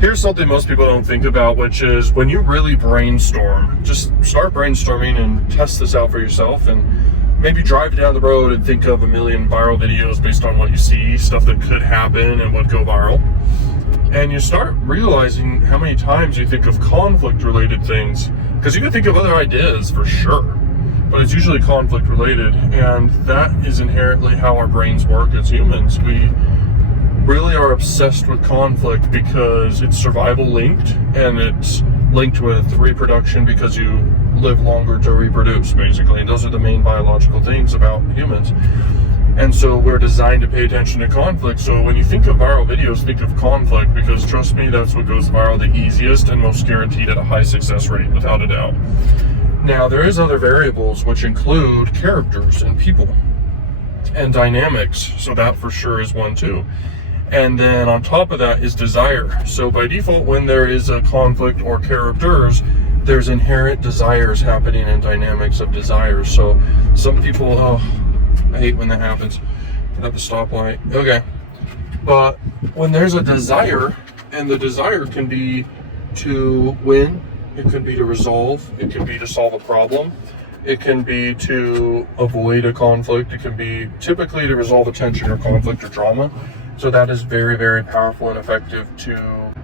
Here's something most people don't think about, which is when you really brainstorm, just start brainstorming and test this out for yourself, and maybe drive down the road and think of a million viral videos based on what you see, stuff that could happen and would go viral. And you start realizing how many times you think of conflict related things, because you can think of other ideas for sure, but it's usually conflict related, and that is inherently how our brains work as humans. We really are obsessed with conflict because it's survival linked, and it's linked with reproduction because you live longer to reproduce, basically. And those are the main biological things about humans. And so we're designed to pay attention to conflict. So when you think of viral videos, think of conflict, because trust me, that's what goes viral the easiest and most guaranteed at a high success rate, without a doubt. Now, there is other variables which include characters and people and dynamics. So that for sure is one too. And then on top of that is desire. So by default, when there is a conflict or characters, there's inherent desires happening and dynamics of desires. So some people, I hate when that happens at the stoplight. Okay. But when there's a desire, and the desire can be to win, it could be to resolve, it can be to solve a problem, it can be to avoid a conflict, it can be typically to resolve a tension or conflict or drama. So that is very, very powerful and effective to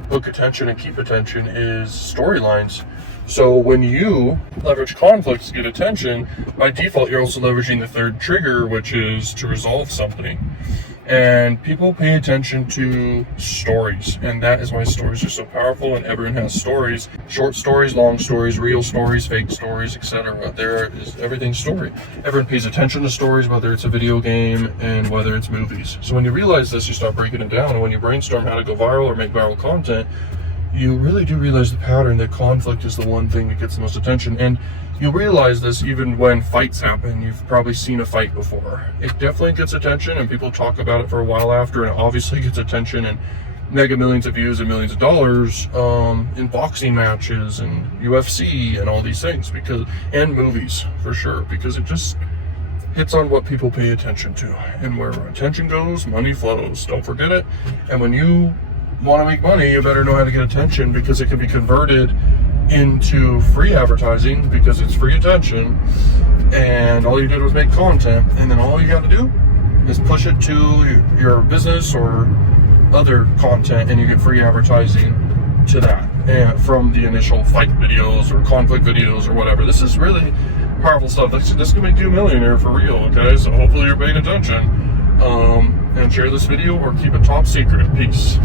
hook attention and keep attention, is storylines. So when you leverage conflicts to get attention, by default, you're also leveraging the third trigger, which is to resolve something. And people pay attention to stories, and that is why stories are so powerful, and everyone has stories. Short stories, long stories, real stories, fake stories, etc. There is everything's story. Everyone pays attention to stories, whether it's a video game and whether it's movies. So when you realize this, you start breaking it down, and when you brainstorm how to go viral or make viral content, you really do realize the pattern that conflict is the one thing that gets the most attention. And you realize this even when fights happen. You've probably seen a fight before. It definitely gets attention, and people talk about it for a while after, and it obviously gets attention and mega millions of views and millions of dollars in boxing matches and UFC and all these things, and movies for sure, because it just hits on what people pay attention to. And where attention goes, money flows. Don't forget it. And when you want to make money, you better know how to get attention, because it can be converted into free advertising because it's free attention, and all you did was make content, and then all you got to do is push it to your business or other content, and you get free advertising to that, and from the initial fight videos or conflict videos or whatever. This is really powerful stuff. This can make you a millionaire for real. Okay, so hopefully you're paying attention, and share this video or keep it top secret. Peace.